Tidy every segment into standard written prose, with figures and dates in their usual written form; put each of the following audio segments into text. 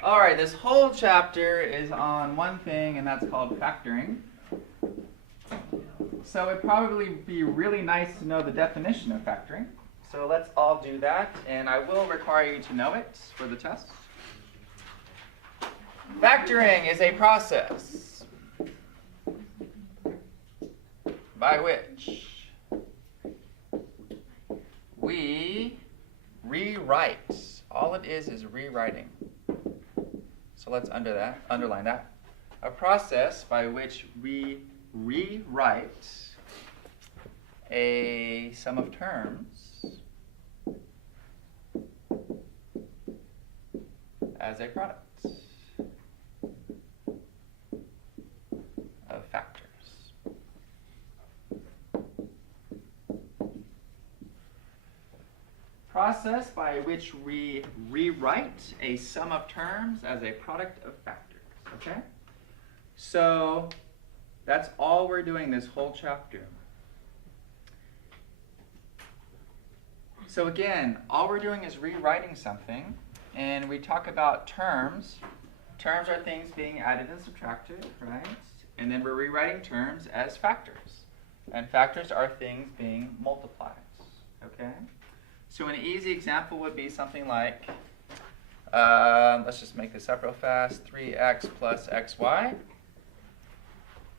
All right, this whole chapter is on one thing, and that's called factoring. So it'd probably be really nice to know the definition of factoring. So let's all do that, and I will require you to know it for the test. Factoring is a process by which we rewrite. All it is rewriting. So let's underline that. A process by which we rewrite a sum of terms as a product of factors. Process by which we rewrite a sum of terms as a product of factors. Okay? So that's all we're doing this whole chapter. So again, all we're doing is rewriting something, and we talk about terms. Terms are things being added and subtracted, right? And then we're rewriting terms as factors. And factors are things being multiplied, okay? So an easy example would be something like, let's just make this up real fast, 3x plus xy.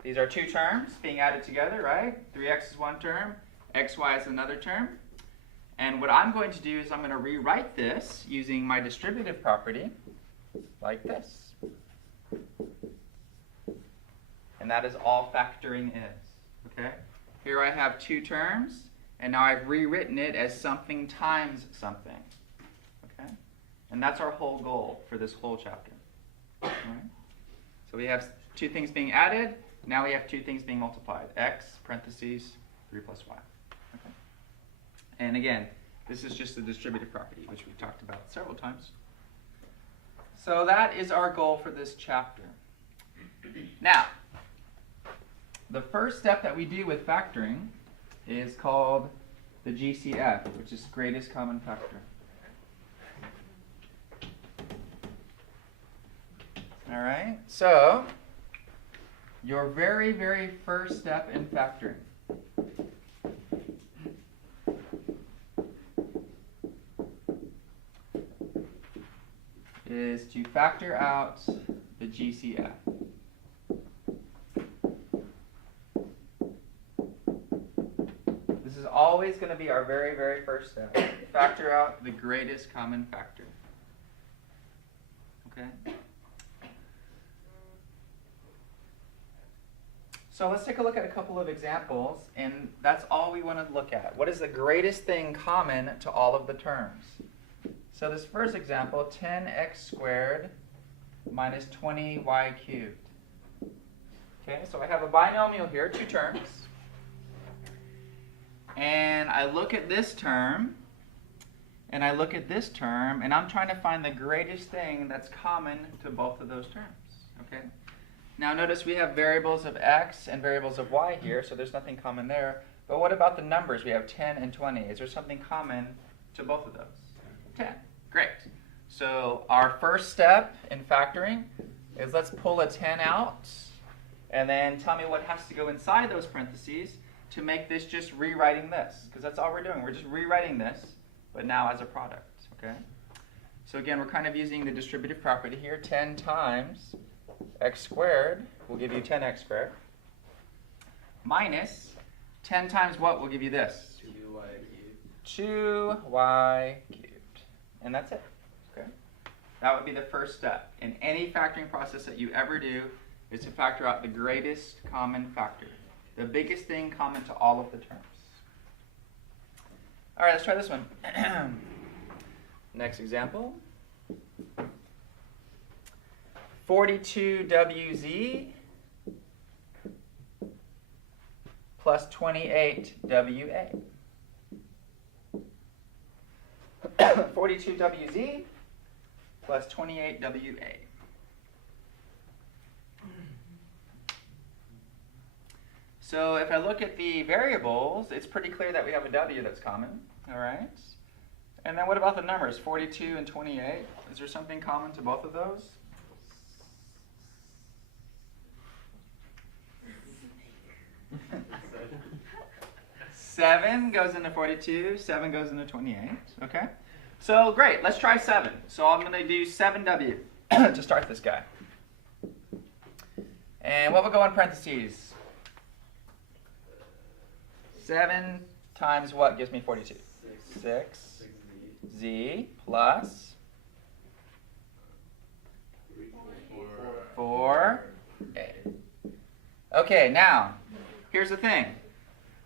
These are two terms being added together, right? 3x is one term, xy is another term. And what I'm going to do is I'm going to rewrite this using my distributive property like this. And that is all factoring is, okay? Here I have two terms, and now I've rewritten it as something times something, okay? And that's our whole goal for this whole chapter, all right? So we have two things being added, now we have two things being multiplied, x parentheses 3 plus y, okay? And again, this is just the distributive property, which we've talked about several times. So that is our goal for this chapter. Now, the first step that we do with factoring is called the GCF, which is greatest common factor. All right, so your very, very first step in factoring is to factor out the GCF. This is always going to be our very, very first step. Factor out the greatest common factor. Okay? So let's take a look at a couple of examples, and that's all we want to look at. What is the greatest thing common to all of the terms? So this first example, 10x squared minus 20y cubed. Okay, so I have a binomial here, two terms. And I look at this term, and I look at this term, and I'm trying to find the greatest thing that's common to both of those terms. Okay? Now notice we have variables of x and variables of y here, so there's nothing common there. But what about the numbers? We have 10 and 20. Is there something common to both of those? 10. Great. So our first step in factoring is let's pull a 10 out, and then tell me what has to go inside those parentheses to make this just rewriting this, because that's all we're doing. We're just rewriting this, but now as a product, okay? So again, we're kind of using the distributive property here. 10 times x squared will give you 10x squared, minus 10 times what will give you this? 2y cubed. 2y cubed. And that's it, okay? That would be the first step. In any factoring process that you ever do is to factor out the greatest common factor. The biggest thing common to all of the terms. All right, let's try this one. Next example. 42wz plus 28wa. 42wz plus 28wa. So if I look at the variables, it's pretty clear that we have a w that's common, all right? And then what about the numbers, 42 and 28? Is there something common to both of those? Seven goes into 42, 7 goes into 28, okay? So great, let's try 7. So I'm going to do 7W to start this guy. And what will go in parentheses? 7 times what gives me 42? 6 Z plus 4 A. Okay, now, here's the thing.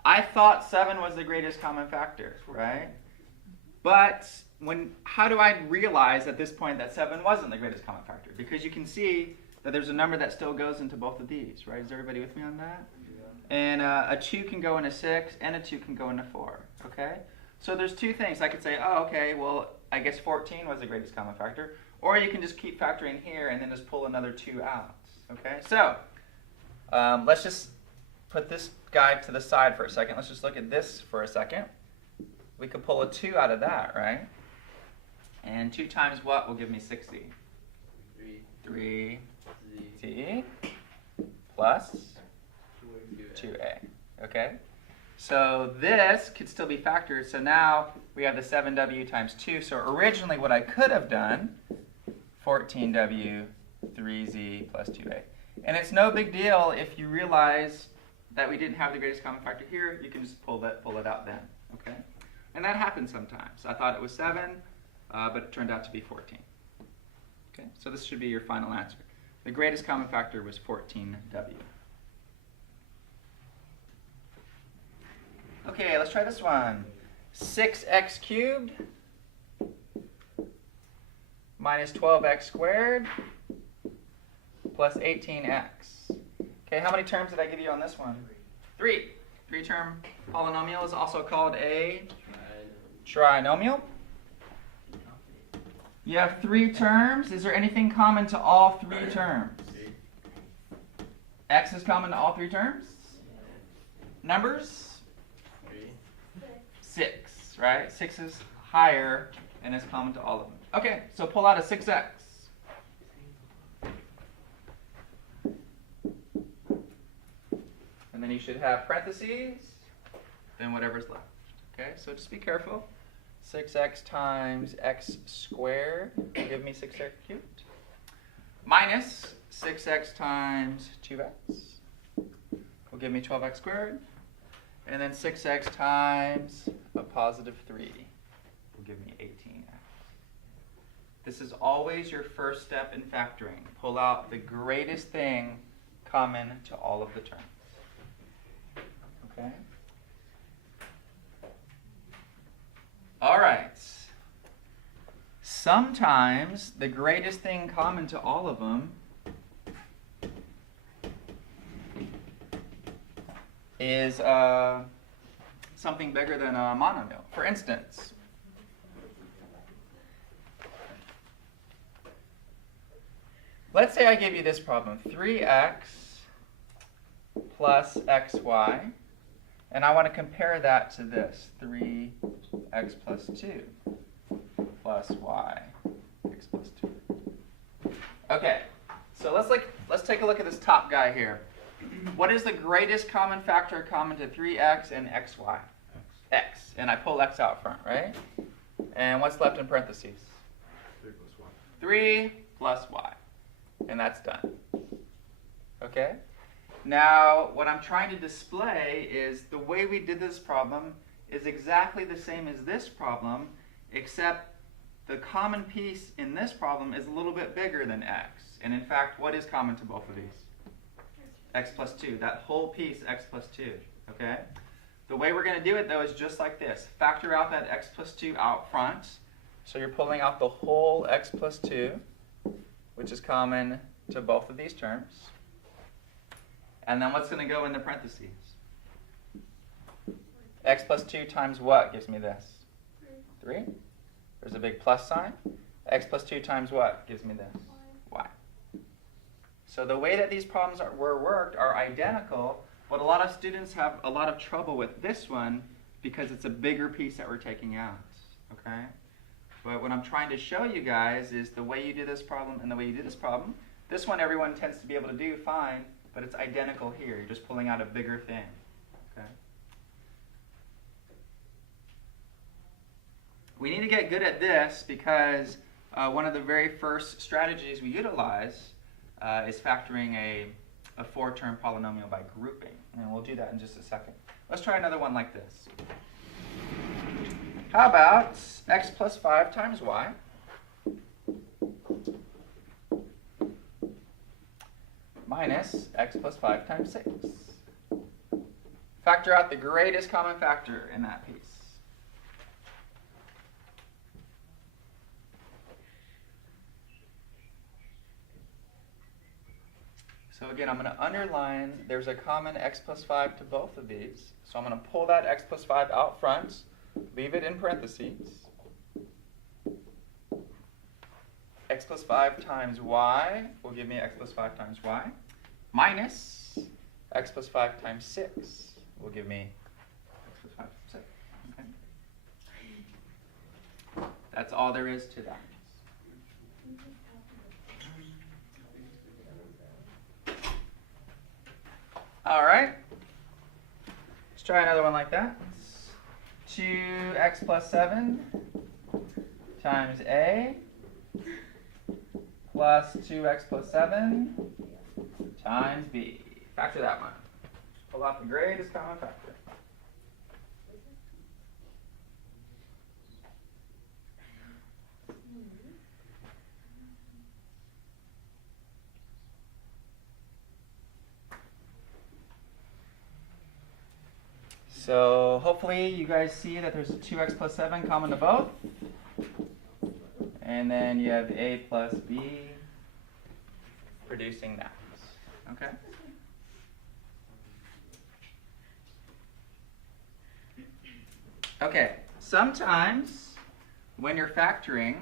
I thought 7 was the greatest common factor, right? But how do I realize at this point that 7 wasn't the greatest common factor? Because you can see that there's a number that still goes into both of these, right? Is everybody with me on that? And a 2 can go into 6, and a 2 can go into 4, okay? So there's two things. I could say, oh, okay, well, I guess 14 was the greatest common factor. Or you can just keep factoring here and then just pull another 2 out, okay? So let's just put this guy to the side for a second. Let's just look at this for a second. We could pull a 2 out of that, right? And 2 times what will give me 60? 3 Z plus 2A, okay? So this could still be factored. So now we have the 7W times 2. So originally what I could have done, 14W 3Z plus 2A. And it's no big deal if you realize that we didn't have the greatest common factor here. You can just pull it out then, okay? And that happens sometimes. I thought it was 7, but it turned out to be 14. Okay, so this should be your final answer. The greatest common factor was 14W. Okay, let's try this one. 6x cubed minus 12x squared plus 18x. Okay, how many terms did I give you on this one? 3. 3-term polynomial is also called a trinomial. You have 3 terms. Is there anything common to all 3 terms? X is common to all 3 terms? Numbers? 6, right? 6 is higher and is common to all of them. Okay, so pull out a 6x. And then you should have parentheses, then whatever's left. Okay, so just be careful. 6x times x squared will give me 6x cubed. Minus 6x times 2x will give me 12x squared. And then 6x times a positive 3 will give me 18x. This is always your first step in factoring. Pull out the greatest thing common to all of the terms. Okay? All right. Sometimes the greatest thing common to all of them is something bigger than a monomial. For instance, let's say I give you this problem, 3x plus xy, and I want to compare that to this, 3x plus 2 plus y, x plus 2. Okay, so let's take a look at this top guy here. What is the greatest common factor common to 3x and xy? X. And I pull x out front, right? And what's left in parentheses? 3 plus y. 3 plus y. And that's done. Okay? Now, what I'm trying to display is the way we did this problem is exactly the same as this problem, except the common piece in this problem is a little bit bigger than x. And in fact, what is common to both of these? X plus 2. That whole piece, x plus 2. Okay? The way we're going to do it, though, is just like this. Factor out that x plus 2 out front. So you're pulling out the whole x plus 2, which is common to both of these terms. And then what's going to go in the parentheses? X plus 2 times what gives me this? 3. There's a big plus sign. X plus 2 times what gives me this? Y. So the way that these problems were worked are identical, but a lot of students have a lot of trouble with this one because it's a bigger piece that we're taking out. Okay? But what I'm trying to show you guys is the way you do this problem and the way you do this problem. This one everyone tends to be able to do fine, but it's identical here. You're just pulling out a bigger thing. Okay? We need to get good at this because one of the very first strategies we utilize is factoring a 4-term polynomial by grouping. And we'll do that in just a second. Let's try another one like this. How about x plus 5 times y minus x plus 5 times 6? Factor out the greatest common factor in that piece. So again, I'm going to underline there's a common x plus 5 to both of these. So I'm going to pull that x plus 5 out front, leave it in parentheses. X plus 5 times y will give me x plus 5 times y, minus x plus 5 times 6 will give me x plus 5 times 6. Okay? That's all there is to that. All right, let's try another one like that. 2x plus 7 times a plus 2x plus 7 times b. Factor that one. Pull out the greatest common factor. So hopefully you guys see that there's a 2x plus 7 common to both. And then you have a plus b producing that. Okay? Okay, sometimes when you're factoring,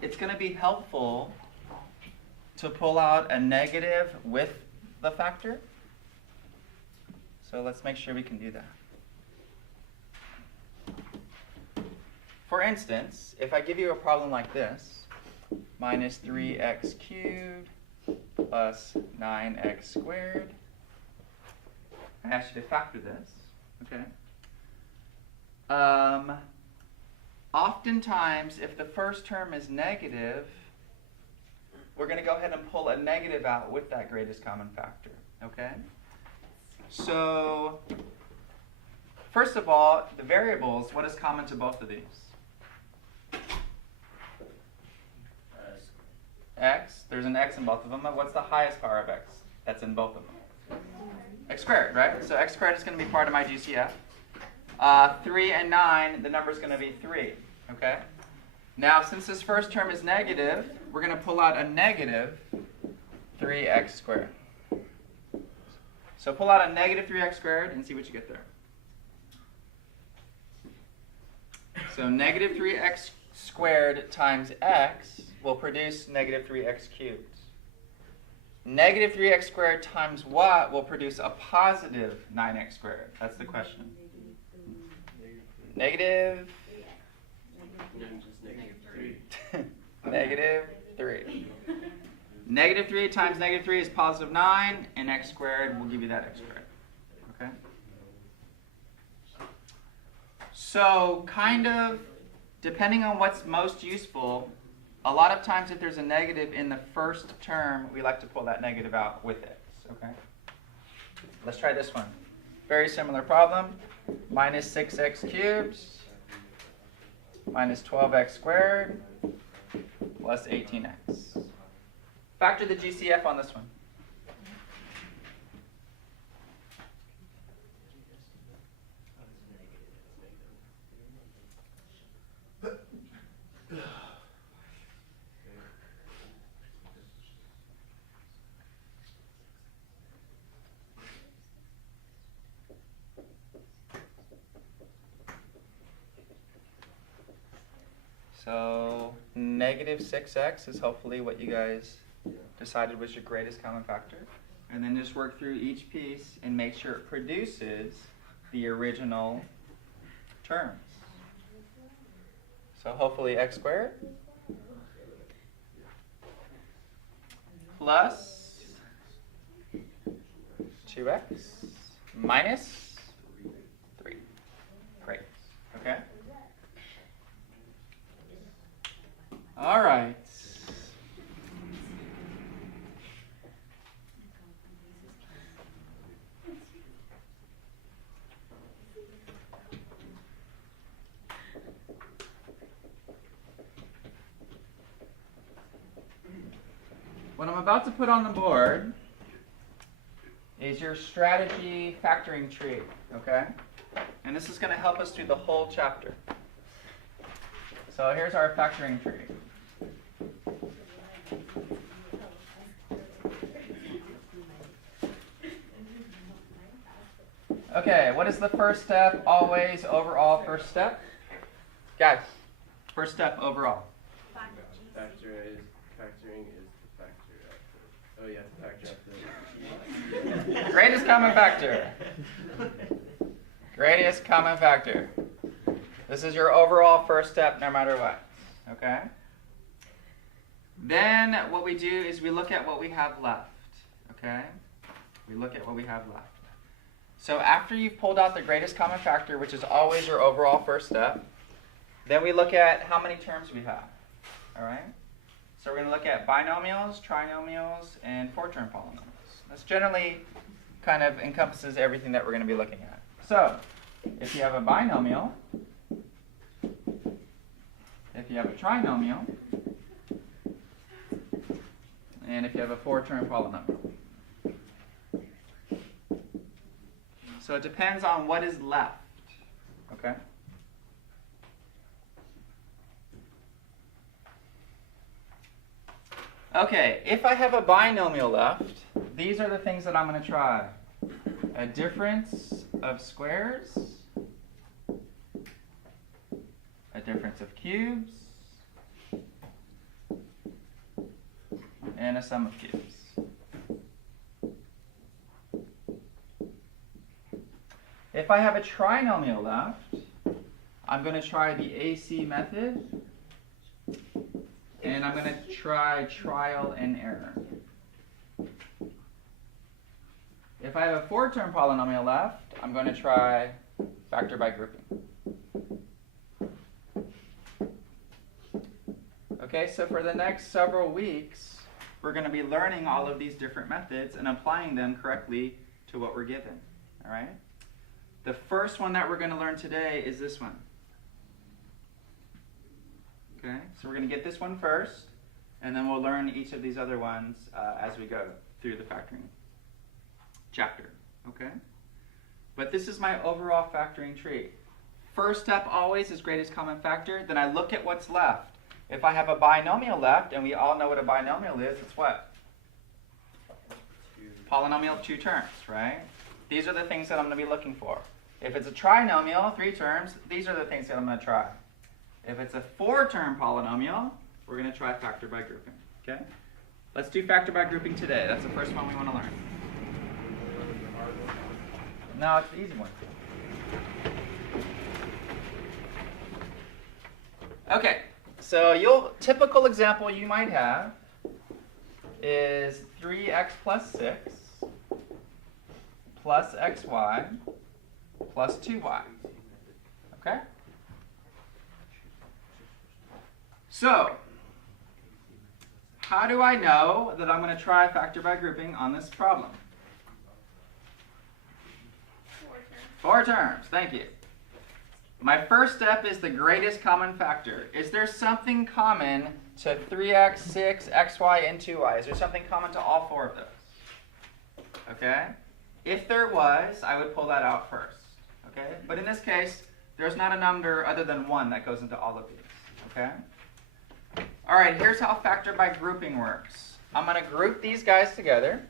it's going to be helpful to pull out a negative with the factor. So let's make sure we can do that. For instance, if I give you a problem like this, minus 3x cubed plus 9x squared, I asked you to factor this, okay? Oftentimes, if the first term is negative, we're going to go ahead and pull a negative out with that greatest common factor, okay? So, first of all, the variables, what is common to both of these? X, there's an x in both of them. What's the highest power of x that's in both of them? X squared, right? So x squared is going to be part of my GCF. 3 and 9, the number is going to be 3, okay? Now, since this first term is negative, we're going to pull out a negative 3x squared. So pull out a negative 3x squared and see what you get there. So negative 3x squared times x will produce negative 3x cubed. Negative 3x squared times what will produce a positive 9x squared? That's the question. Negative? Negative 3. Negative 3 times negative 3 is positive 9, and x squared will give you that x squared. Okay? So, kind of, depending on what's most useful, a lot of times if there's a negative in the first term, we like to pull that negative out with it. Okay? Let's try this one. Very similar problem. Minus 6x cubed minus 12x squared plus 18x. Factor the GCF on this one. So negative 6x is hopefully what you guys decided was your greatest common factor. And then just work through each piece and make sure it produces the original terms. So hopefully x squared plus 2x minus 3. Great. Okay? All right. What I'm about to put on the board is your strategy factoring tree, okay? And this is going to help us through the whole chapter. So here's our factoring tree. Okay, what is the first step? Always overall first step? Guys, first step overall. Factoring is the factor after. Oh, you have to factor after. Greatest common factor. Greatest common factor. This is your overall first step no matter what. Okay? Then what we do is we look at what we have left. Okay? We look at what we have left. So after you've pulled out the greatest common factor, which is always your overall first step, then we look at how many terms we have. All right? So we're going to look at binomials, trinomials, and four-term polynomials. This generally kind of encompasses everything that we're going to be looking at. So if you have a binomial, if you have a trinomial, and if you have a four-term polynomial. So it depends on what is left, okay? Okay, if I have a binomial left, these are the things that I'm going to try. A difference of squares, a difference of cubes, and a sum of cubes. If I have a trinomial left, I'm going to try the AC method, and I'm going to try trial and error. If I have a four-term polynomial left, I'm going to try factor by grouping. Okay, so for the next several weeks, we're going to be learning all of these different methods and applying them correctly to what we're given. All right? The first one that we're going to learn today is this one. Okay, so we're going to get this one first, and then we'll learn each of these other ones as we go through the factoring chapter. Okay? But this is my overall factoring tree. First step always is greatest common factor. Then I look at what's left. If I have a binomial left, and we all know what a binomial is, it's what? Polynomial of two terms, right? These are the things that I'm going to be looking for. If it's a trinomial, 3 terms, these are the things that I'm going to try. If it's a 4-term polynomial, we're going to try factor by grouping. Okay? Let's do factor by grouping today. That's the first one we want to learn. No, it's the easy one. Okay, so typical example you might have is 3x plus 6 plus xy plus 2y. Okay? So, how do I know that I'm going to try factor by grouping on this problem? 4 terms, thank you. My first step is the greatest common factor. Is there something common to 3x, 6, xy, and 2y? Is there something common to all 4 of those? Okay? If there was, I would pull that out first. Okay? But in this case, there's not a number other than 1 that goes into all of these. Okay? All right, here's how factor by grouping works. I'm going to group these guys together.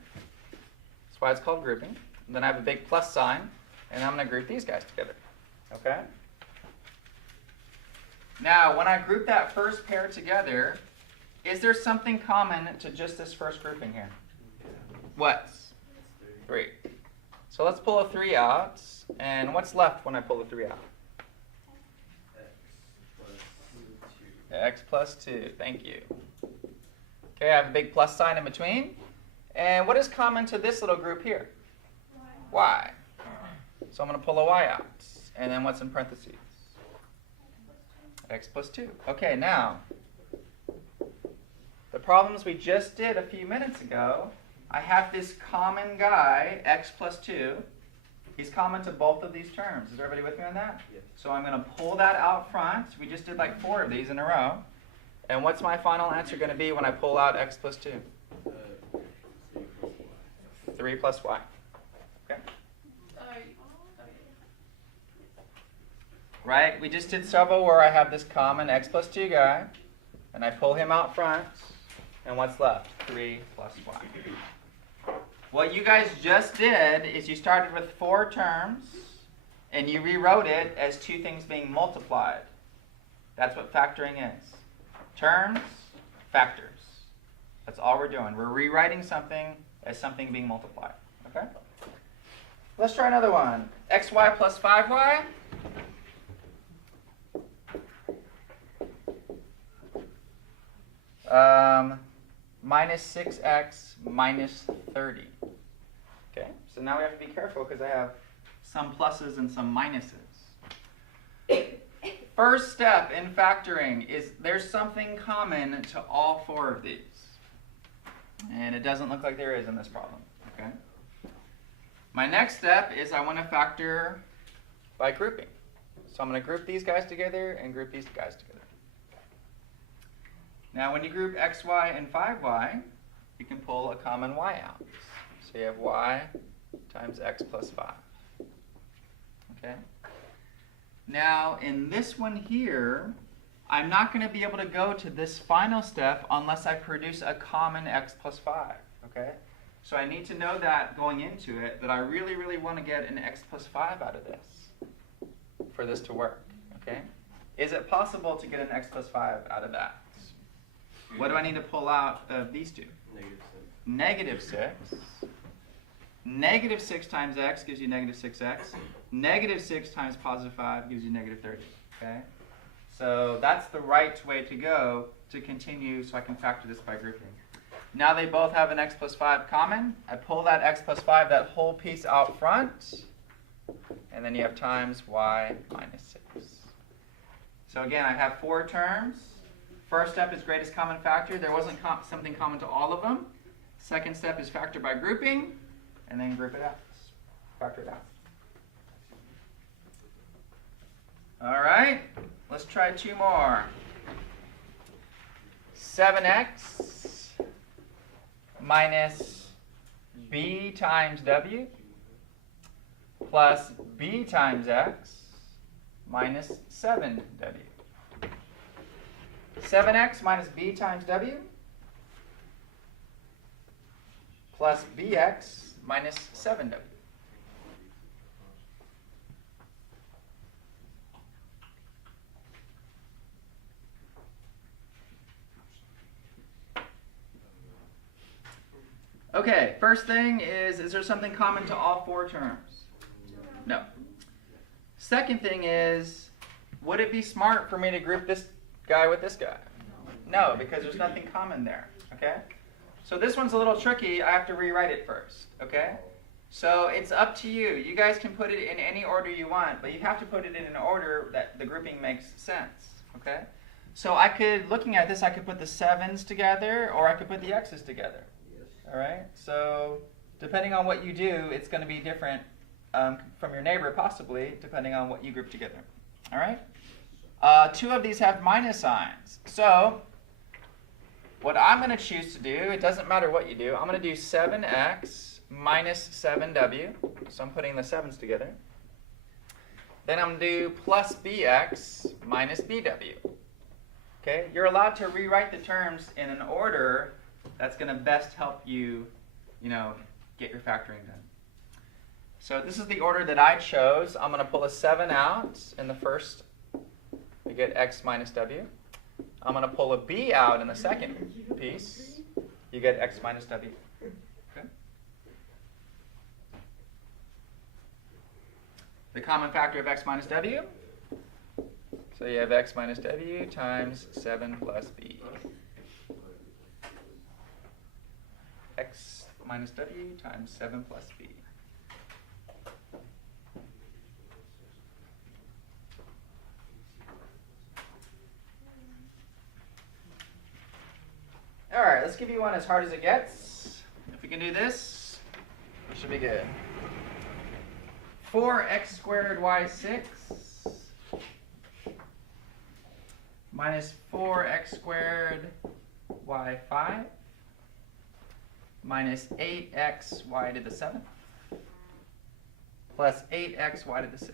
That's why it's called grouping. And then I have a big plus sign, and I'm going to group these guys together. Okay? Now, when I group that first pair together, is there something common to just this first grouping here? What? 3. So let's pull a 3 out. And what's left when I pull a 3 out? x plus 2. Thank you. Okay, I have a big plus sign in between. And what is common to this little group here? Y. So I'm going to pull a y out. And then what's in parentheses? X plus 2. Okay, now, the problems we just did a few minutes ago, I have this common guy, x plus 2. He's common to both of these terms. Is everybody with me on that? Yes. So I'm going to pull that out front. We just did like 4 of these in a row. And what's my final answer going to be when I pull out x plus 2? 3 plus y. Okay. Right? We just did several where I have this common x plus 2 guy. And I pull him out front. And what's left? 3 plus y. What you guys just did is you started with 4 terms. And you rewrote it as 2 things being multiplied. That's what factoring is. Terms, factors. That's all we're doing. We're rewriting something as something being multiplied. Okay? Let's try another one. xy plus 5y. Minus 6x minus 30. Okay? So now we have to be careful because I have some pluses and some minuses. First step in factoring is there's something common to all 4 of these. And it doesn't look like there is in this problem. Okay? My next step is I want to factor by grouping. So I'm going to group these guys together and group these guys together. Now when you group xy and 5y, you can pull a common y out. So you have y times x plus 5. Okay? Now, in this one here, I'm not going to be able to go to this final step unless I produce a common x plus 5, okay? So I need to know that going into it, that I really, really want to get an x plus 5 out of this for this to work, okay? Is it possible to get an x plus 5 out of that? What do I need to pull out of these two? Negative 6. Negative 6. Negative 6 times x gives you negative 6x. Negative 6 times positive 5 gives you negative 30. Okay? So that's the right way to go to continue so I can factor this by grouping. Now they both have an x plus 5 common. I pull that x plus 5, that whole piece out front. And then you have times y minus 6. So again, I have 4 terms. First step is greatest common factor. There wasn't something common to all of them. Second step is factor by grouping. And then group it out. Factor it out. All right. Let's try 2 more. 7x minus b times w plus b times x minus 7w. 7x minus b times w plus bx minus 7w. Okay, first thing is there something common to all 4 terms? No. Second thing is, would it be smart for me to group this guy with this guy? No, because there's nothing common there, okay? So this one's a little tricky. I have to rewrite it first, okay? So it's up to you. You guys can put it in any order you want, but you have to put it in an order that the grouping makes sense, okay? So I could, looking at this, I could put the 7s together, or I could put the x's together. All right? So depending on what you do, it's going to be different from your neighbor, possibly, depending on what you group together. All right? 2 of these have minus signs. So what I'm going to choose to do, it doesn't matter what you do, I'm going to do 7x minus 7w. So I'm putting the 7s together. Then I'm going to do plus bx minus bw. Okay? You're allowed to rewrite the terms in an order that's going to best help you, get your factoring done. So this is the order that I chose. I'm going to pull a 7 out in the first. We get x minus w. I'm going to pull a b out in the second piece. You get x minus w. Okay? The common factor of x minus w. So you have x minus w times 7 plus b. X minus w times 7 plus b. All right, let's give you one as hard as it gets. If we can do this, we should be good. 4x squared y6 minus 4x squared y5 minus 8x y to the 7th plus 8x y to the 6th.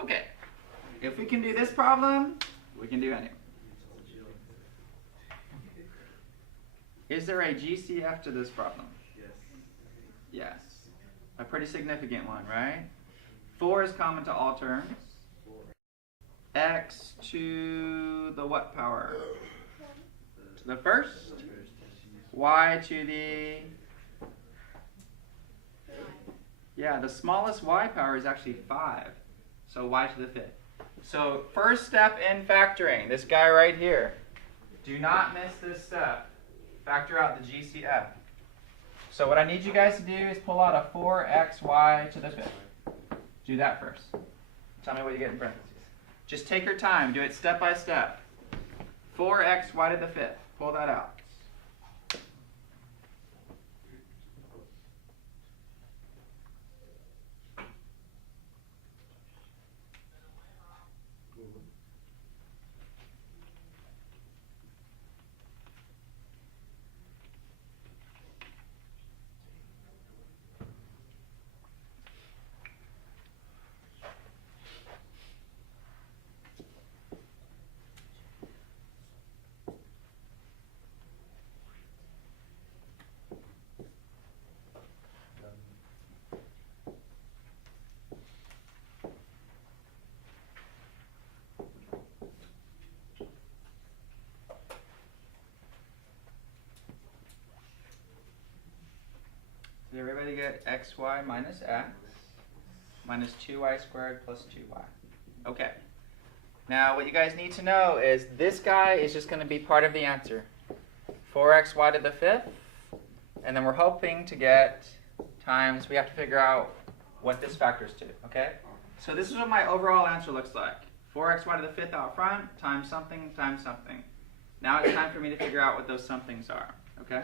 Okay, if we can do this problem, we can do any. Is there a GCF to this problem? Yes. Yes. A pretty significant one, right? 4 is common to all terms. X to the what power? To the first. Y to the... Yeah, the smallest y power is actually 5. So y to the 5th. So first step in factoring, this guy right here. Do not miss this step. Factor out the GCF. So what I need you guys to do is pull out a 4xy to the 5th. Do that first. Tell me what you get in parentheses. Just take your time. Do it step by step. 4xy to the 5th. Pull that out. Did everybody get xy minus x minus 2y squared plus 2y? Okay. Now what you guys need to know is this guy is just going to be part of the answer. 4xy to the 5th. And then we're hoping to get times, we have to figure out what this factors to, okay? So this is what my overall answer looks like. 4xy to the 5th out front times something times something. Now it's time for me to figure out what those somethings are, okay?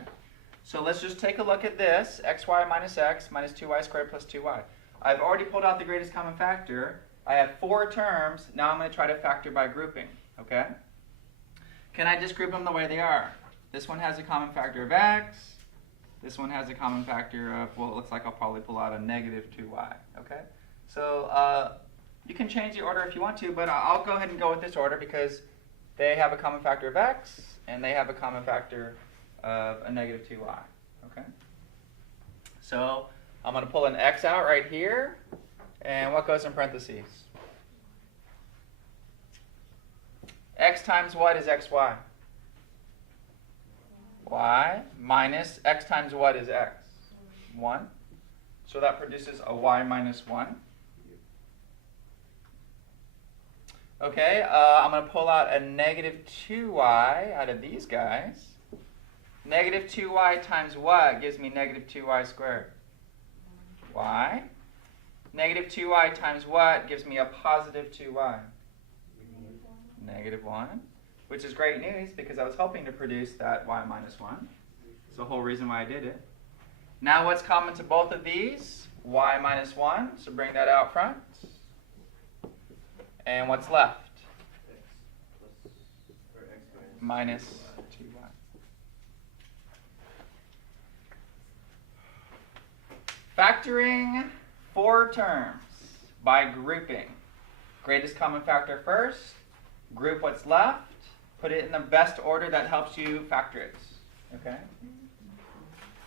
So let's just take a look at this, xy minus x minus 2y squared plus 2y. I've already pulled out the greatest common factor. I have 4 terms. Now I'm going to try to factor by grouping, okay? Can I just group them the way they are? This one has a common factor of x. This one has a common factor of, well, it looks like I'll probably pull out a negative 2y, okay? So you can change the order if you want to, but I'll go ahead and go with this order because they have a common factor of x and they have a common factor of a negative 2y, okay? So I'm going to pull an x out right here, and what goes in parentheses? X times what is xy? Y minus x times what is x? 1. So that produces a y minus 1. Okay, I'm going to pull out a negative 2y out of these guys. Negative 2y times what gives me negative 2y squared? Y. Negative 2y times what gives me a positive 2y? Negative 1. Which is great news because I was hoping to produce that y minus 1. It's the whole reason why I did it. Now what's common to both of these? Y minus 1. So bring that out front. And what's left? Minus 2y. Factoring 4 terms by grouping. Greatest common factor first. Group what's left. Put it in the best order that helps you factor it. Okay?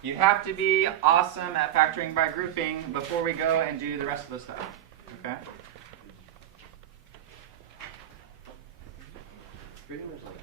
You have to be awesome at factoring by grouping before we go and do the rest of the stuff. Okay? Pretty much like